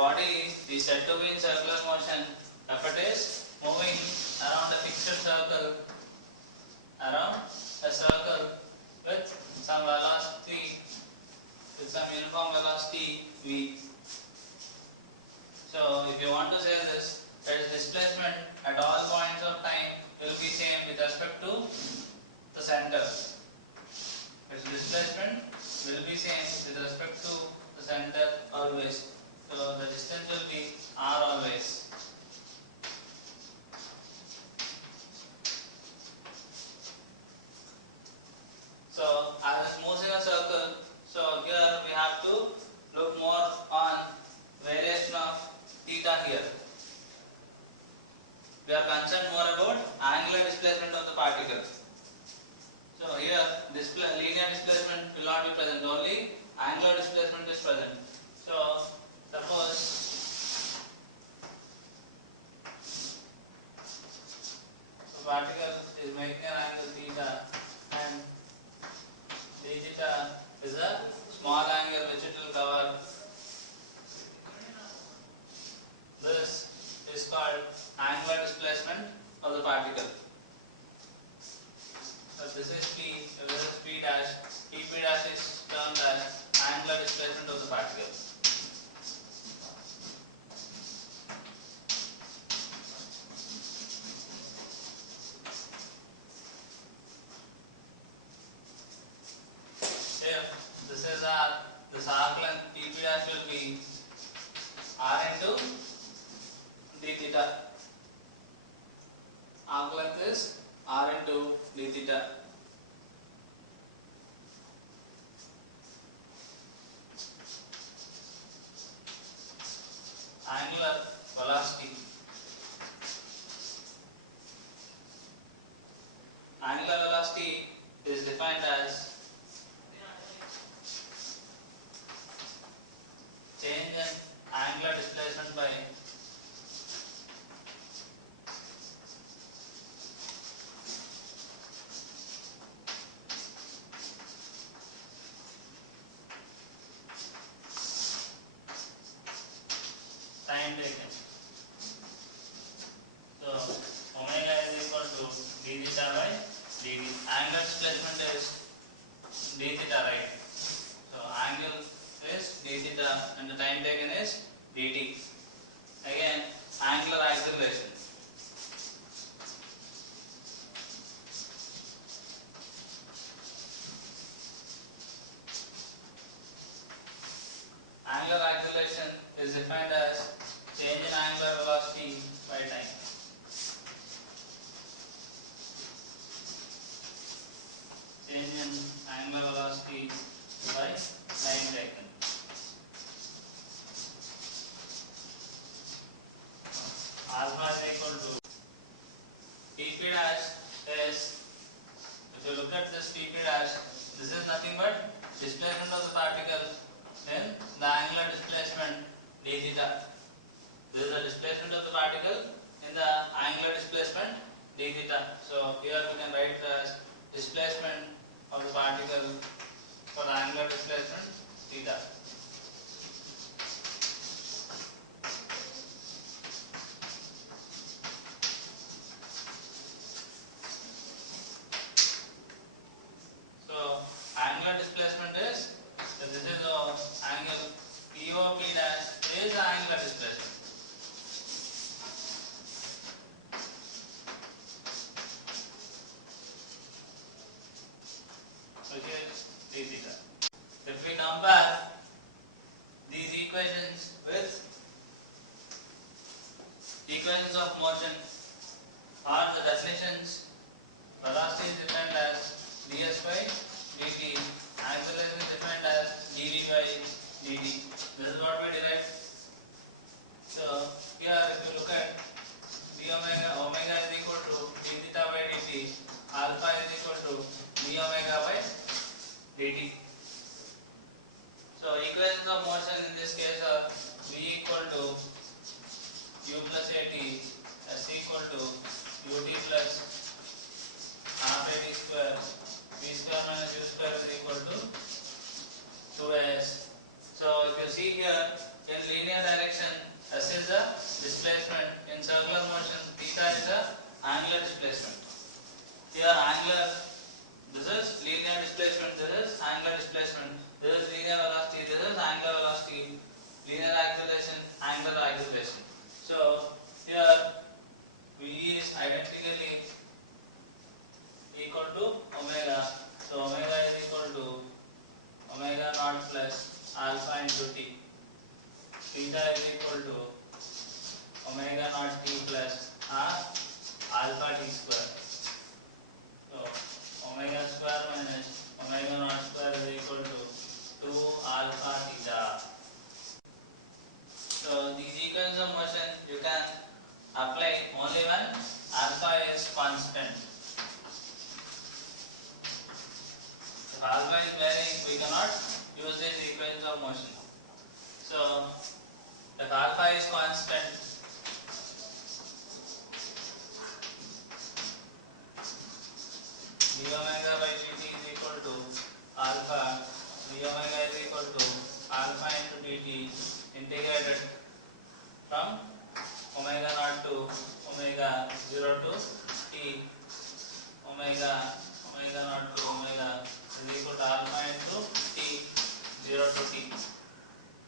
body is said to be in circular motion if it is moving around a fixed circle, around a circle with some velocity, with some uniform velocity v. So if you want to say this, that is displacement at all points of time will be same with respect to the center. Its displacement will be same with respect to the center always. So the distance will be r always. So as it moves in a circle, so here we have to look more on variation of theta here. We are concerned more about angular displacement of the particle. So here linear displacement will not be present, only angular displacement is present. So suppose the particle is making an angle theta and d theta is a small angle which it will cover. This is called angular displacement of the particle. So this is P, this is P dash. P dash is termed as angular displacement of the particle. If this is R, this arc length P dash will be R into d theta. Arc length is R into d theta. Angular velocity. Angular velocity is defined as change in angular displacement by time taken. So omega is equal to d theta by dt. Angular displacement is d theta, right? So angle is d theta and the time taken is dt. Again, angular acceleration. Angular acceleration is defined as change in angular velocity by time. Change in angular velocity by time taken. Alpha is equal to P dash is, if you look at this P dash, this is nothing but displacement of the particle in the angular displacement d theta. This is the displacement of the particle in the angular displacement d theta. So here we can write as displacement of the particle for the angular displacement theta. So angular displacement is, so this is the angle POP dash is the angular displacement. Which is d theta. If we compare these equations with equations of motion or the definitions, velocity is defined as ds by dt, acceleration is defined as dv by dt. This is what we derived. So here if you look at d omega, omega is equal to d theta by dt, alpha is equal to d omega by dt. So equations of motion in this case are v equal to u plus at, s equal to ut plus half at square, v square minus u square is equal to 2s. So if you see here in linear direction, displacement. This is linear velocity, this is angular velocity, linear acceleration, angular acceleration. So here V is identically equal to omega. So omega is equal to omega naught plus alpha into t. Theta is equal to omega naught t plus r alpha t square. So omega square minus omega naught square is equal to 2 alpha theta. So these equations of motion you can apply only when alpha is constant. If alpha is varying, we cannot use these equations of motion. So if alpha is constant, d omega by dt is equal to alpha, d omega is equal to alpha into dt integrated from omega naught to omega 0 to t omega naught to omega is equal to alpha into t 0 to t.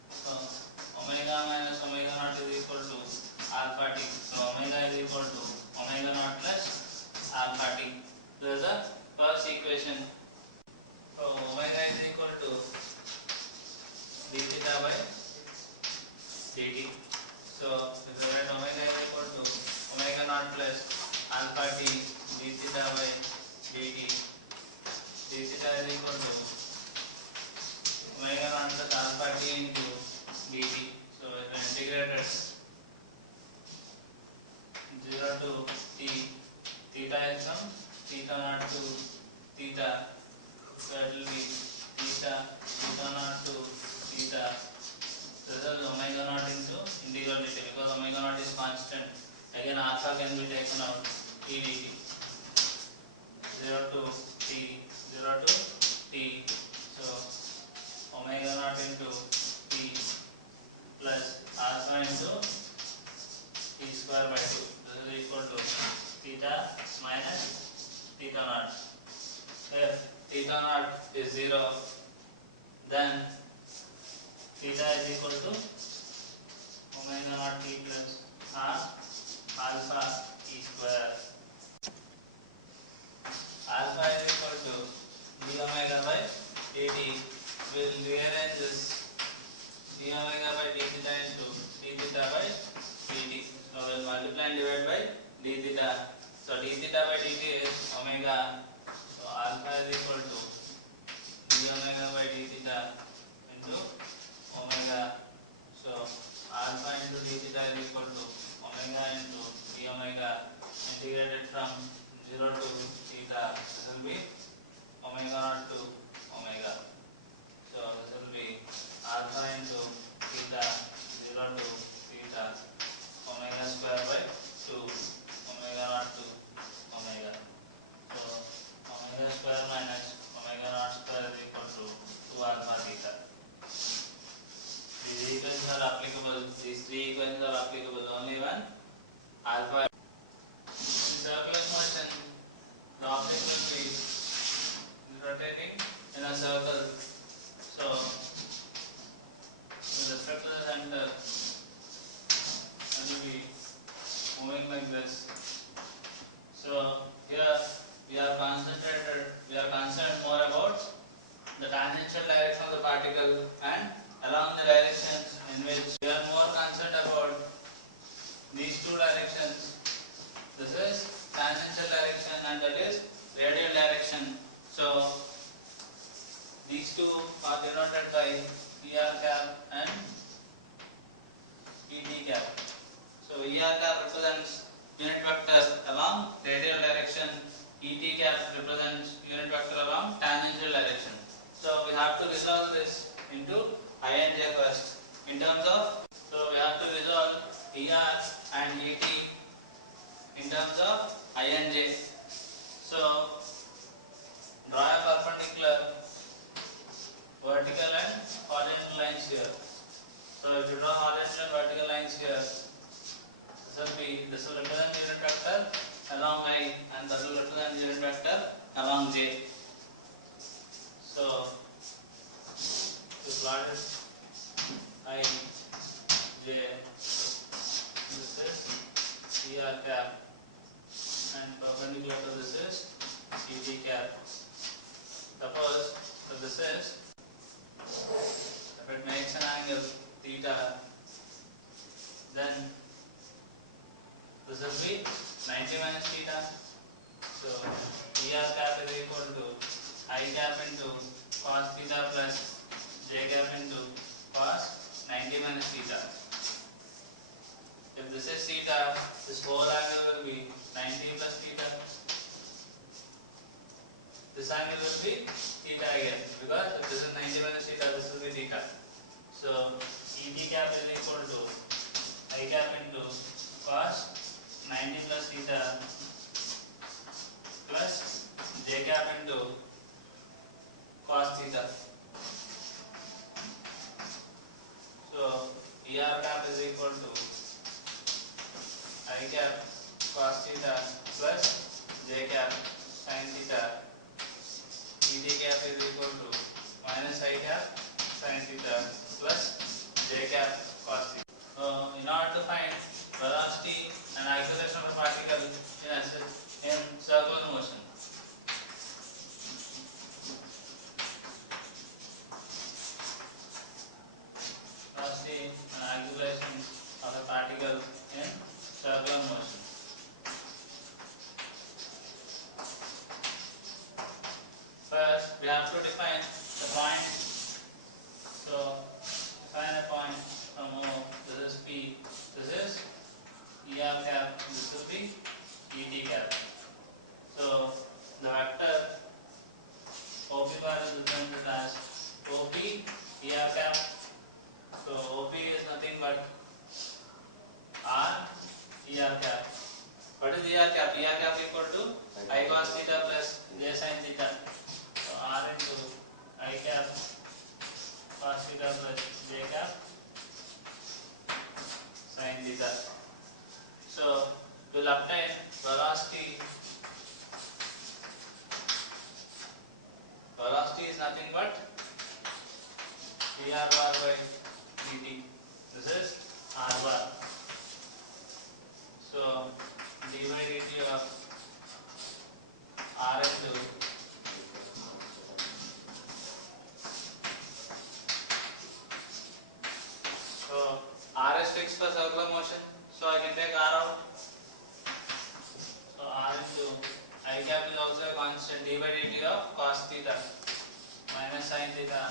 So omega minus omega naught is equal to alpha t. So omega is equal to omega naught plus alpha t. This is the first equation. So omega is equal to d theta by dt. So if you write omega is equal to omega naught plus alpha t d theta by dt. D theta is equal to omega naught plus alpha t into dt. So if you integrated 0 to t, theta is from theta naught to theta, so it will be theta naught to theta. So this is omega naught into integral dt, because omega naught is constant. Again alpha can be taken out, t dt. 0 to t, 0 to t. So omega naught into t plus alpha into t square by 2. This is equal to theta minus theta naught. If theta naught is 0, then theta is equal to omega naught t plus r alpha t square. Alpha is equal to d omega by dt. We will rearrange this d omega by d theta into d theta by dt. So we will multiply and divide by d theta. So d theta by dt is omega. So alpha is equal to d omega by d theta into omega. So alpha into d theta is equal to omega into d omega integrated from 0 to theta. This will be omega naught to omega. So this will be alpha into theta 0 to theta omega square by 2 omega naught to omega. So omega square minus omega naught square is equal to 2 alpha theta. These equations are applicable, these three equations are applicable only when alpha. In circular motion, the object will be rotating in a circle. So with respect to the center, it will be moving like this. So here we are concerned more about the tangential direction of the particle and along the directions in which we are more concerned about these two directions. This is tangential direction and that is radial direction. So these two are denoted by ER cap and ET cap. So ER cap represents unit vector along radial direction, ET cap represents unit vector along tangential direction. So we have to resolve this into I and J first. In terms of, so we have to resolve ER and ET in terms of I and J. So draw a perpendicular vertical and horizontal lines here. So if you draw horizontal and vertical lines here, this will represent unit vector along I and that will represent unit vector along J. So what is I J? This is E R cap, and perpendicular to this is E T cap. Suppose so this is, if it makes an angle theta, then this will be 90 minus theta. So ER cap is equal to I cap into cos theta plus J cap into cos 90 minus theta. If this is theta, this whole angle will be 90 plus theta. This angle will be theta again, because if this is 90 minus theta, this will be theta. So ET cap is equal to I cap into cos 90 plus theta plus J cap into cos theta. So ER cap is equal to I cap cos theta plus J cap sin theta. ET cap is equal to minus I cap sin theta plus J cap cos theta. In order to find velocity and acceleration of a particle in circular motion, velocity and acceleration of a particle in circular motion. First, we have to define the point. So, define a point from O. This is P. This is ER cap. This will be ET cap. So, the vector OP bar is represented as OP ER cap. So, OP is nothing but R ER cap. What is ER cap? ER cap equal to I cos theta plus J sin theta. So, R into I cap cos theta plus J cap sin theta. So, we will obtain velocity. Velocity is nothing but dr bar by dt. This is r bar. So, d by dt of r into r is fixed for circular motion. So, I can take r out. So, r into I cap is also a constant, d by dt of cos theta minus sin theta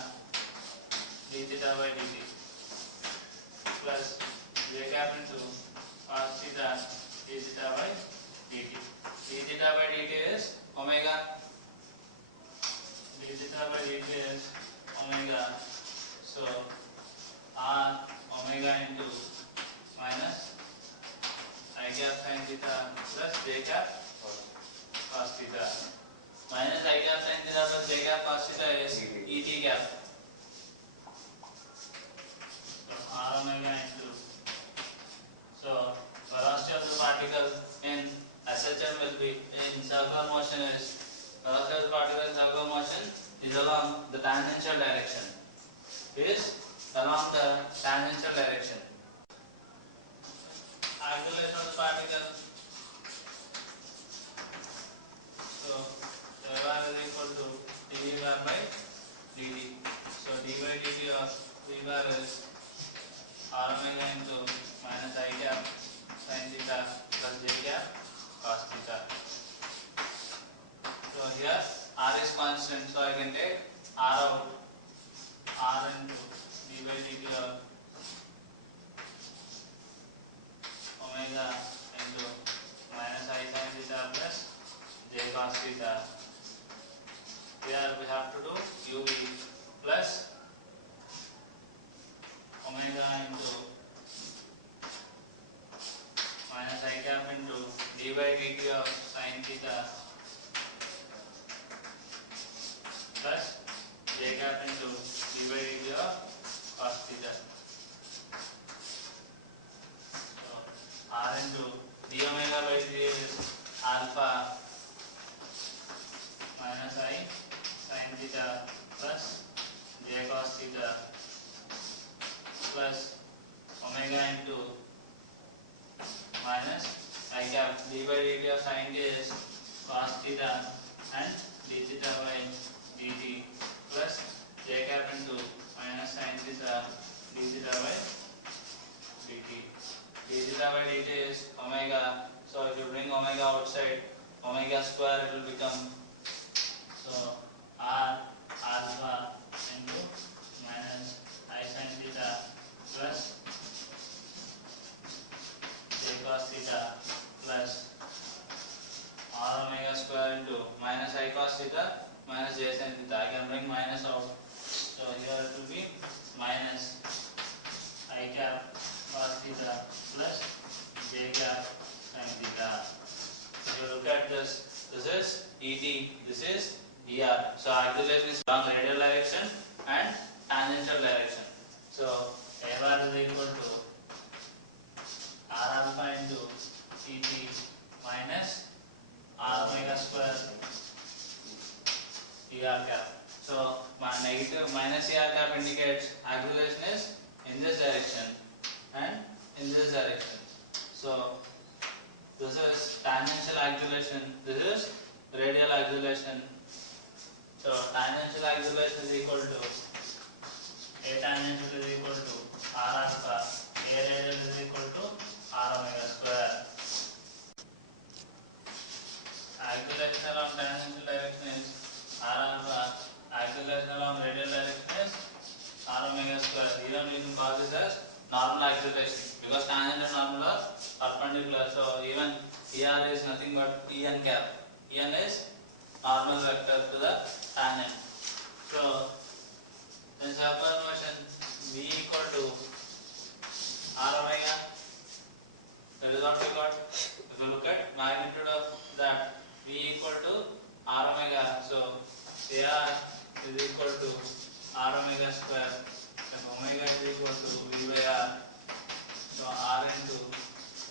d theta by dt plus j cap into cos theta d theta by dt. D theta by dt is omega. D theta by dt is omega. So, r omega into minus I cap sin theta plus j cap cos theta. Minus I cap sin theta plus j cap cos theta is ET cap. So, r omega into, so velocity of the particle in SHM will be, in circular motion is, velocity of the particle in circular motion is along the tangential direction. Is along the tangential direction. Acceleration of the particle. So, V is equal to dv bar by dt. So, d by dt of v bar is r omega into minus I cap sin theta plus j cap cos theta. So, here r is constant, so I can take r out. R into d by dt of omega into minus I sin theta plus j cos theta. Here we have to do uv plus omega into minus I cap into d by dt of sin theta plus j cap plus omega into minus I cap d by dt of sin t is cos theta and d theta by dt plus j cap into minus sin theta d theta by dt. D theta by dt is omega, so if you bring omega outside, omega square it will become, so r alpha into minus I sin theta plus j cos theta plus r omega square into minus I cos theta minus j sin theta. I can bring minus out, so here it will be minus I cap cos theta plus j cap sin theta. If you look at this, this is ET, this is ER. So acceleration is along radial direction and tangential direction. So A bar is equal to R alpha into ET minus R omega square ER cap. So negative minus ER cap indicates acceleration is in this direction and in this direction. So this is tangential acceleration, this is radial acceleration. So tangential acceleration is equal to A tangential is equal to R alpha, A radial is equal to R omega square. Acceleration along tangential direction is R alpha, acceleration along radial direction is R omega square. Even we can call this as normal acceleration because tangent and normal are perpendicular. So even ER is nothing but En cap. En is normal vector to the tangent. So in circular motion V equal to R omega, that is what we got. If you look at magnitude of that, V equal to R omega, so AR is equal to R omega square, and omega is equal to V by R, so R into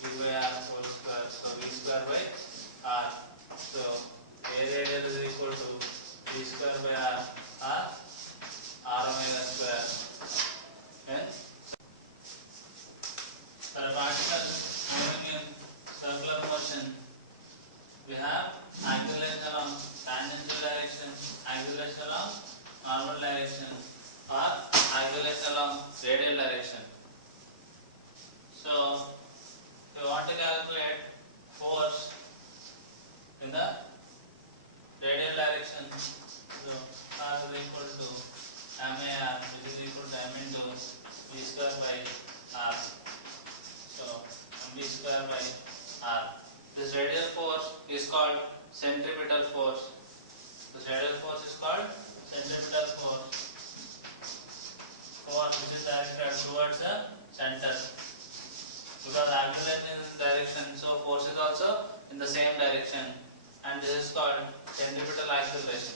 V by R whole square, so V square by R, so A radial is equal to V square by R, or R omega square. And for a particle moving in circular motion, we have acceleration along tangential direction, acceleration along normal direction, or acceleration along radial direction. So, if you want to calculate force in the radial direction, so R is equal to MAR, which is equal to M into V square by R. So, mv square by R. This radial force is called centripetal force. This radial force is called centripetal force. Force which is directed towards the center. Because acceleration is in direction, so force is also in the same direction. And this is called centripetal acceleration.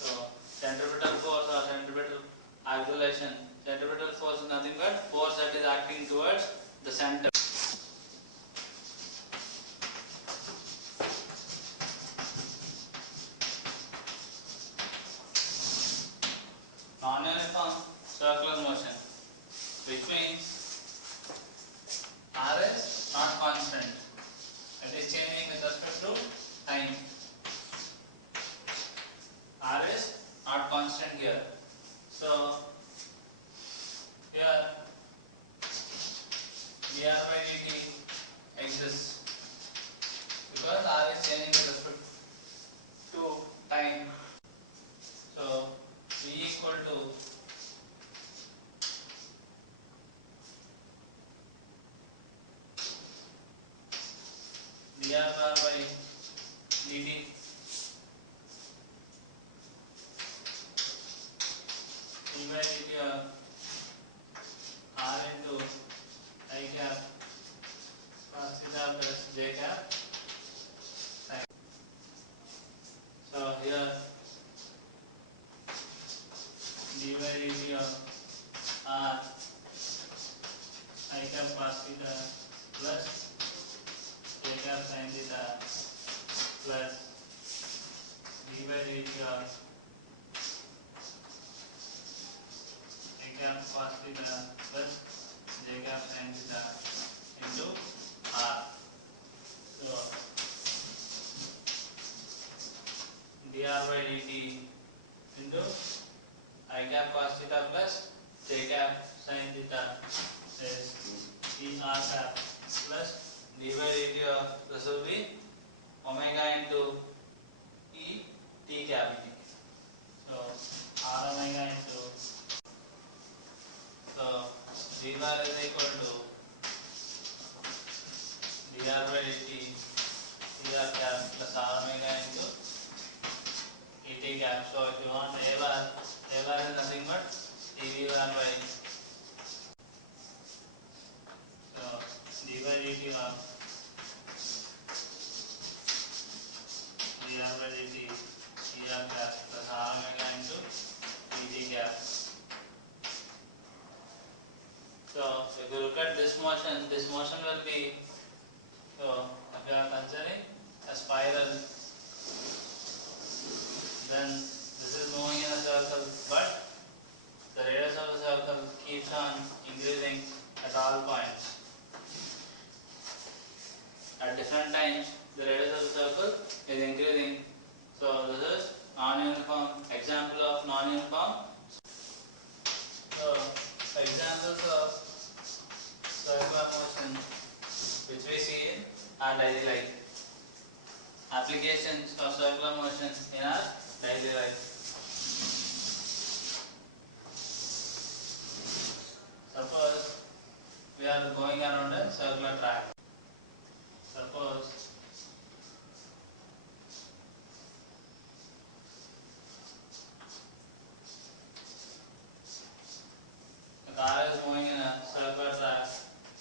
So, centripetal force or centripetal acceleration. Centripetal force is nothing but force that is acting towards the center. Non-uniform circular motion, which means R is not constant. It is changing with respect to time. R is not constant here. So here dr by dt exists because R is changing with respect to time. So V equal to dr bar by dt d by dt of R into I cap cos theta plus j cap. So here d by dt of R I cap cos theta plus j cap sin theta plus theta plus j cap sin theta into r. So dr by dt into I cap cos theta plus j cap sin theta is e r cap plus d by dt of this will be omega into e t cap. So r omega into, so d bar is equal to dr by dt dr cap plus r omega into et cap. So if you want a bar is nothing but dv bar by, so d by dt of dr by dt dr cap plus r omega into et cap. So if you look at this motion will be, so if you are considering a spiral, then this is moving in a circle, but the radius of the circle keeps on increasing at all points. At different times, the radius of the circle is increasing. So this is non-uniform, example of non-uniform. So examples of circular motion which we see in our daily life. Applications of circular motion in our daily life. Suppose we are going around a circular track. Suppose the car is moving in a circular track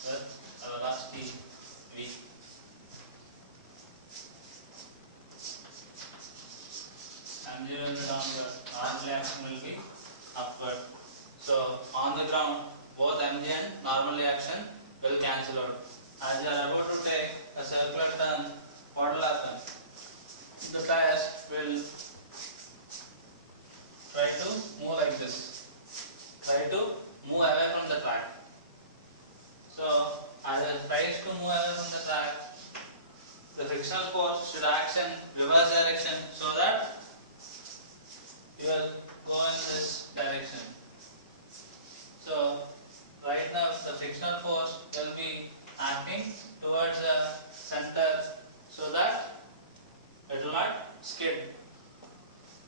with a velocity v. Engine will be downward, normal action will be upward. So on the ground, both mg and normal action will cancel out. As you are about to take a circular turn, what will happen? The tires will try to move like this. Try to move away from the track. So as it tries to move away from the track, the frictional force should act in reverse direction so that you will go in this direction. So right now the frictional force will be acting towards the center so that it will not skid.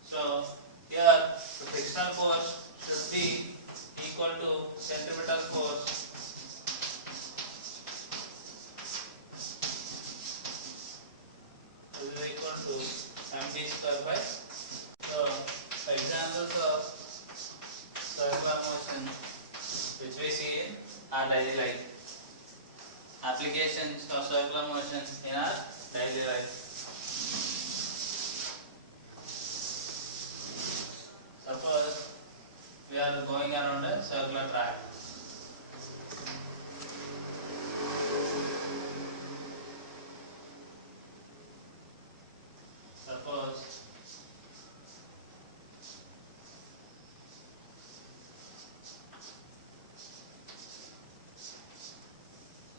So here the frictional force should be equal to centripetal force is equal to md square by. So examples of circular motion which we see in our daily life. Applications of circular motion in our daily life. Suppose we are going around a circular track. Suppose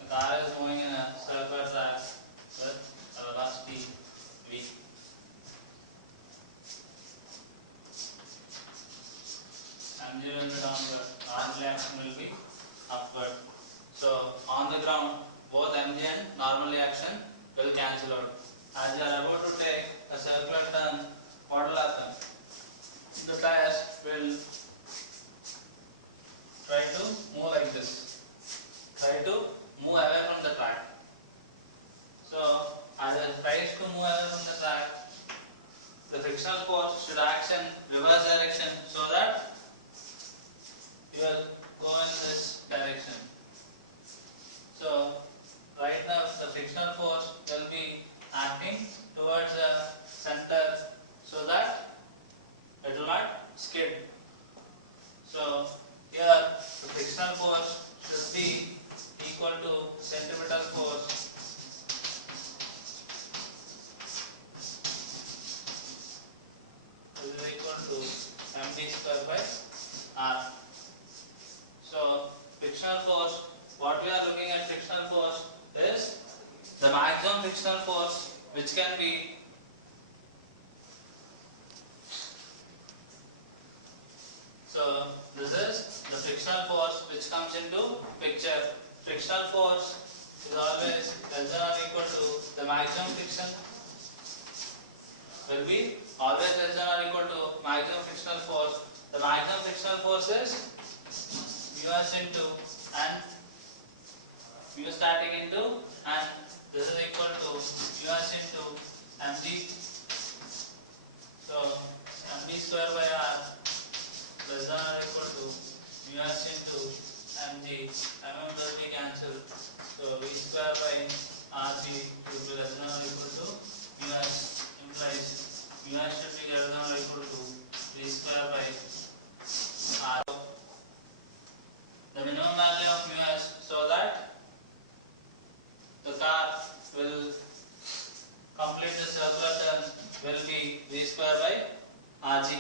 the car is moving in a circular track with a velocity v. Engine will be downward, normal action will be upward. So on the ground, both mg and normal action will cancel out. As you are about to take a circular turn, what will happen? The tires will try to move like this. Try to move away from the track. So as it tries to move away from the track, the frictional force should act in reverse direction so that you will go in this direction. So right now the frictional force will be acting towards the center so that it will not skid. So here the frictional force should be equal to centripetal force is equal to md square by r. So frictional force, what we are looking at frictional force is the maximum frictional force which can be this is the frictional force which comes into picture. Frictional force is always less than or equal to the maximum friction will be always less than or equal to maximum frictional force. The maximum frictional force is mu(s) into and mu starting into and this is equal to mu(s) into mg. So mg square by r less than or equal to mu(s) into mg. Mm will be cancelled. So v square by rg will be less than or equal to mu(s) implies mu(s) should be greater than or equal to v square by r. The minimum value of mu(s) so that the car will complete the circular turn will be v square by rg.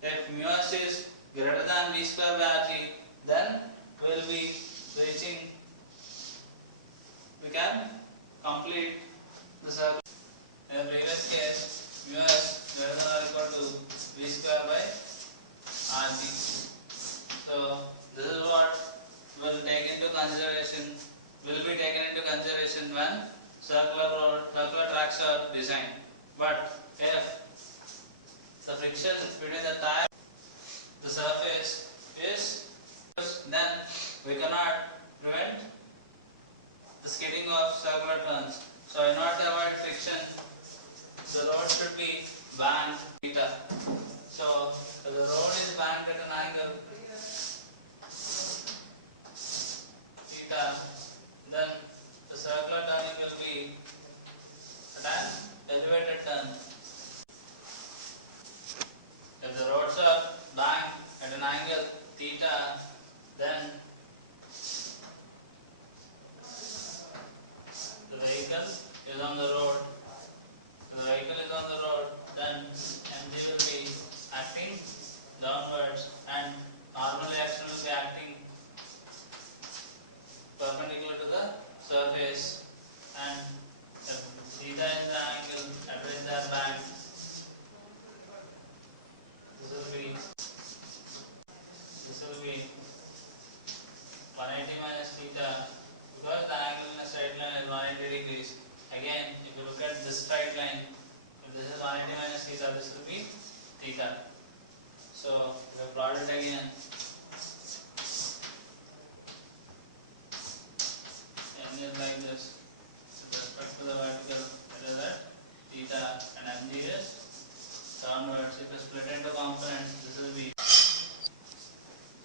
If mu(s) is greater than v square by rg, then we will be reaching, we can complete the circle. In the previous case, mu(s) greater than or equal to v square by rg. So this is what will take into consideration, will be taken into consideration when circular tracks are designed. But if the friction between the tire, the surface is, then we cannot prevent the skidding of circular turns. So in order to avoid friction, the road should be banked theta. So if the road is banked at an angle theta, then the circular turning will be at an elevated turn. If the roads are banked at an angle theta, then the vehicle is on the road. If the vehicle is on the road, then mg will be acting downwards and normal reaction will be acting perpendicular to the surface, and if theta is the angle at which they are banked, this will be 180 minus theta, because the angle in a straight line is 180 degrees. Again, if you look at this straight line, if this is 180 minus theta, this will be theta. So we have plotted again. And then like this, with respect to the vertical, it is at theta and mg is downwards. If you split into components, this will be,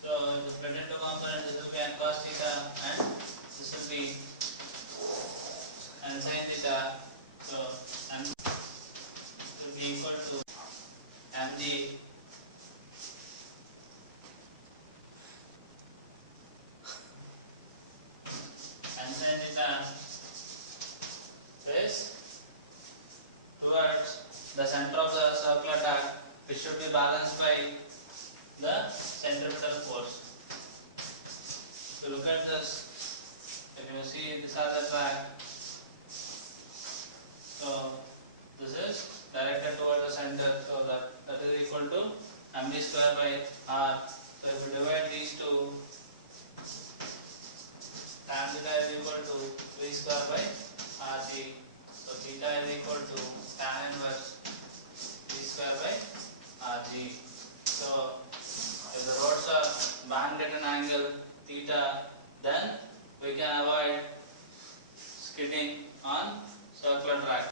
so if you split into components, this will be n cos theta and this will be n sin theta. So n will be equal to mg n sin theta is towards the center of the circular track, which should be balanced by the centripetal force. If you look at this, if you see these are the track, so this is directed towards the center, so that is equal to mg square by r. So if you divide these two, tan theta is equal to v square by rg. So theta is equal to tan inverse v square by rg. So if the roads are banked at an angle theta, then we can avoid skidding on circular track.